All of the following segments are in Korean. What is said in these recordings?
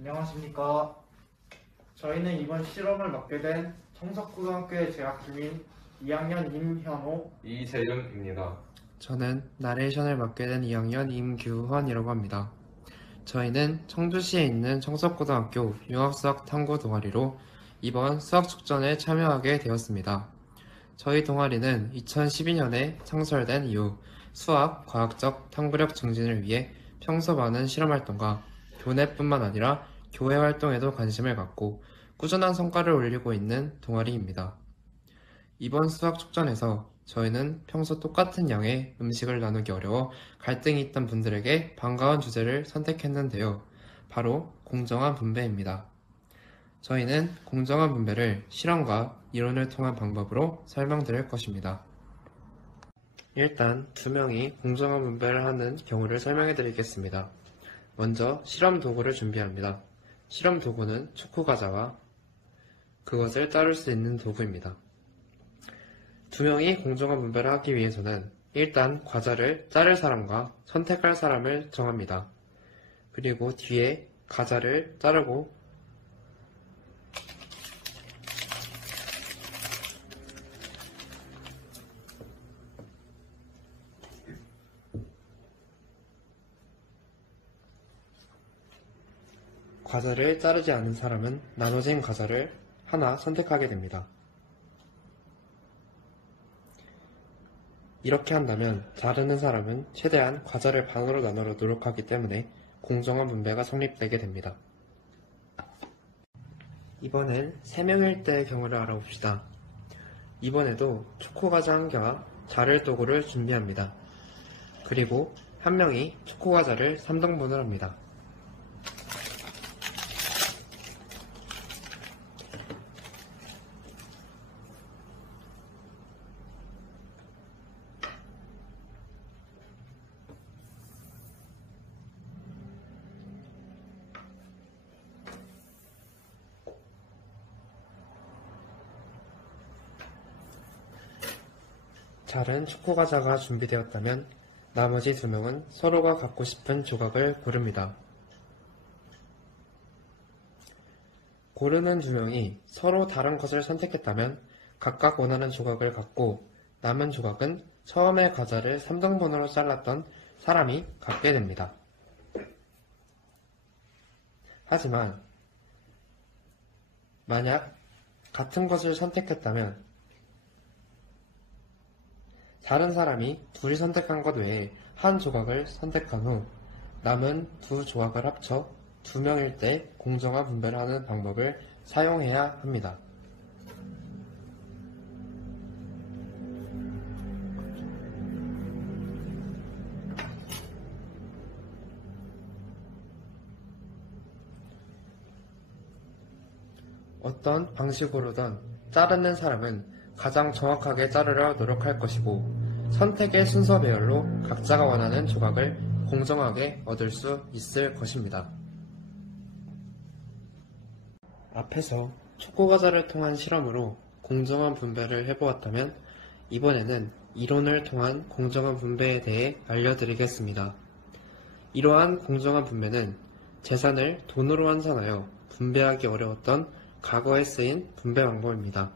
안녕하십니까. 저희는 이번 실험을 맡게 된 청석고등학교에 재학 중인 2학년 임현호, 이재윤입니다. 저는 나레이션을 맡게 된 2학년 임규환이라고 합니다. 저희는 청주시에 있는 청석고등학교 융합수학 탐구 동아리로 이번 수학축전에 참여하게 되었습니다. 저희 동아리는 2012년에 창설된 이후 수학, 과학적 탐구력 증진을 위해 평소 많은 실험활동과 교내뿐만 아니라 교회 활동에도 관심을 갖고 꾸준한 성과를 올리고 있는 동아리입니다. 이번 수학축전에서 저희는 평소 똑같은 양의 음식을 나누기 어려워 갈등이 있던 분들에게 반가운 주제를 선택했는데요. 바로 공정한 분배입니다. 저희는 공정한 분배를 실험과 이론을 통한 방법으로 설명드릴 것입니다. 일단 두 명이 공정한 분배를 하는 경우를 설명해 드리겠습니다. 먼저 실험 도구를 준비합니다. 실험 도구는 초코과자와 그것을 자를 수 있는 도구입니다. 두 명이 공정한 분배를 하기 위해서는 일단 과자를 자를 사람과 선택할 사람을 정합니다. 그리고 뒤에 과자를 자르고 과자를 자르지 않은 사람은 나눠진 과자를 하나 선택하게 됩니다. 이렇게 한다면 자르는 사람은 최대한 과자를 반으로 나누려 노력하기 때문에 공정한 분배가 성립되게 됩니다. 이번엔 3명일 때의 경우를 알아봅시다. 이번에도 초코과자 1개와 자를 도구를 준비합니다. 그리고 한 명이 초코과자를 3등분을 합니다. 자른 초코과자가 준비되었다면 나머지 2명은 서로가 갖고 싶은 조각을 고릅니다. 고르는 2명이 서로 다른 것을 선택했다면 각각 원하는 조각을 갖고 남은 조각은 처음에 과자를 3등분으로 잘랐던 사람이 갖게 됩니다. 하지만 만약 같은 것을 선택했다면 다른 사람이 둘이 선택한 것 외에 한 조각을 선택한 후 남은 2 조각을 합쳐 2명일 때 공정한 분배를 하는 방법을 사용해야 합니다. 어떤 방식으로든 자르는 사람은 가장 정확하게 자르려 노력할 것이고 선택의 순서 배열로 각자가 원하는 조각을 공정하게 얻을 수 있을 것입니다. 앞에서 초코과자를 통한 실험으로 공정한 분배를 해보았다면 이번에는 이론을 통한 공정한 분배에 대해 알려드리겠습니다. 이러한 공정한 분배는 재산을 돈으로 환산하여 분배하기 어려웠던 과거에 쓰인 분배 방법입니다.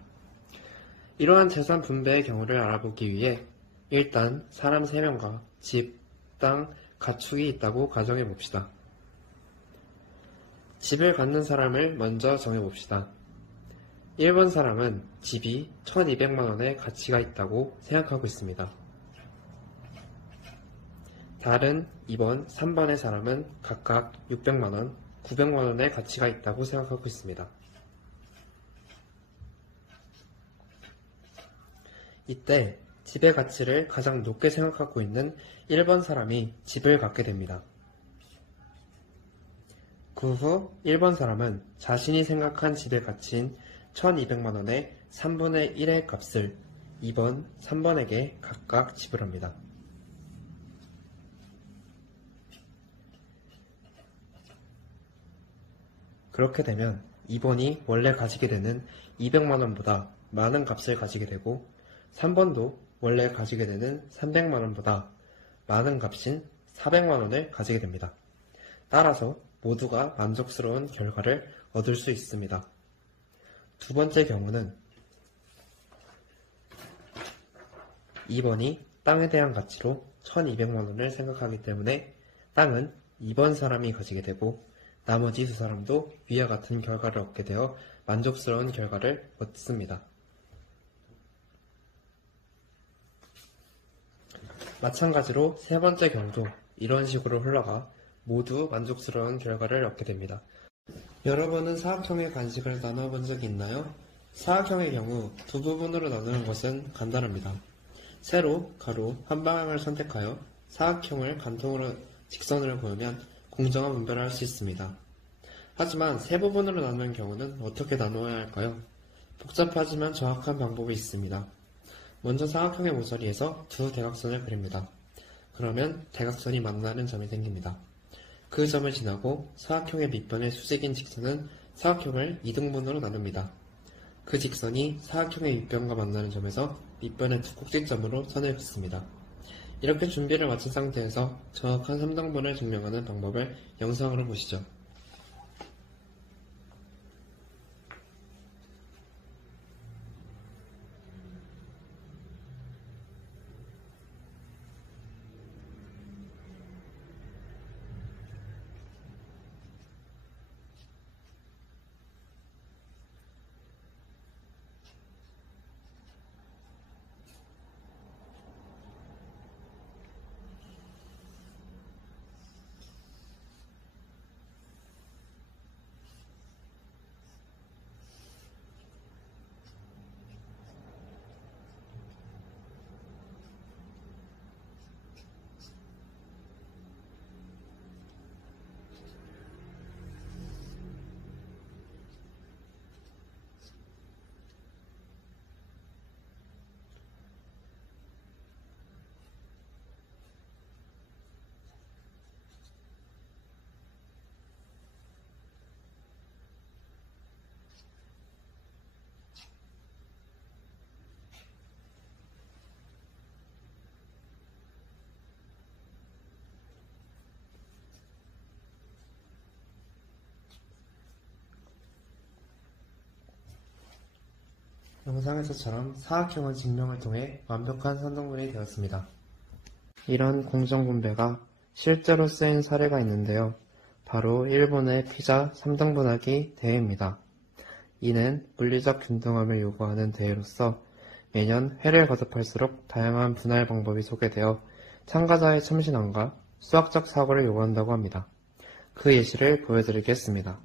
이러한 재산 분배의 경우를 알아보기 위해 일단 사람 3명과 집, 땅, 가축이 있다고 가정해 봅시다. 집을 갖는 사람을 먼저 정해봅시다. 1번 사람은 집이 1200만원의 가치가 있다고 생각하고 있습니다. 다른 2번, 3번의 사람은 각각 600만원, 900만원의 가치가 있다고 생각하고 있습니다. 이때 집의 가치를 가장 높게 생각하고 있는 1번 사람이 집을 갖게 됩니다. 그 후 1번 사람은 자신이 생각한 집의 가치인 1200만원의 3분의 1의 값을 2번, 3번에게 각각 지불합니다. 그렇게 되면 2번이 원래 가지게 되는 200만원보다 많은 값을 가지게 되고 3번도 원래 가지게 되는 300만원보다 많은 값인 400만원을 가지게 됩니다. 따라서 모두가 만족스러운 결과를 얻을 수 있습니다. 두 번째 경우는 2번이 땅에 대한 가치로 1200만 원을 생각하기 때문에 땅은 2번 사람이 가지게 되고 나머지 두 사람도 위와 같은 결과를 얻게 되어 만족스러운 결과를 얻습니다. 마찬가지로 세 번째 경우도 이런 식으로 흘러가 모두 만족스러운 결과를 얻게 됩니다. 여러분은 사각형의 간식을 나눠본 적이 있나요? 사각형의 경우 두 부분으로 나누는 것은 간단합니다. 세로, 가로 한 방향을 선택하여 사각형을 간통으로 직선으로 그으면 공정한 분배를 할 수 있습니다. 하지만 세 부분으로 나누는 경우는 어떻게 나누어야 할까요? 복잡하지만 정확한 방법이 있습니다. 먼저 사각형의 모서리에서 두 대각선을 그립니다. 그러면 대각선이 만나는 점이 생깁니다. 그 점을 지나고 사각형의 밑변의 수직인 직선은 사각형을 2등분으로 나눕니다. 그 직선이 사각형의 밑변과 만나는 점에서 밑변의 두 꼭지점으로 선을 긋습니다. 이렇게 준비를 마친 상태에서 정확한 3등분을 증명하는 방법을 영상으로 보시죠. 영상에서처럼 사각형은 증명을 통해 완벽한 선등분이 되었습니다. 이런 공정분배가 실제로 쓰인 사례가 있는데요. 바로 일본의 피자 3등분하기 대회입니다. 이는 물리적 균등함을 요구하는 대회로서 매년 회를 거듭할수록 다양한 분할 방법이 소개되어 참가자의 참신함과 수학적 사고를 요구한다고 합니다. 그 예시를 보여드리겠습니다.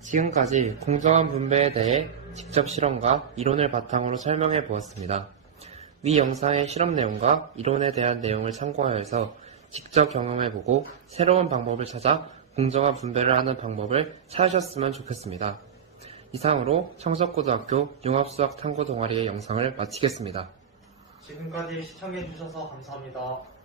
지금까지 공정한 분배에 대해 직접 실험과 이론을 바탕으로 설명해 보았습니다. 위 영상의 실험 내용과 이론에 대한 내용을 참고하여서 직접 경험해보고 새로운 방법을 찾아 공정한 분배를 하는 방법을 찾으셨으면 좋겠습니다. 이상으로 청석고등학교 융합수학 탐구 동아리의 영상을 마치겠습니다. 지금까지 시청해주셔서 감사합니다.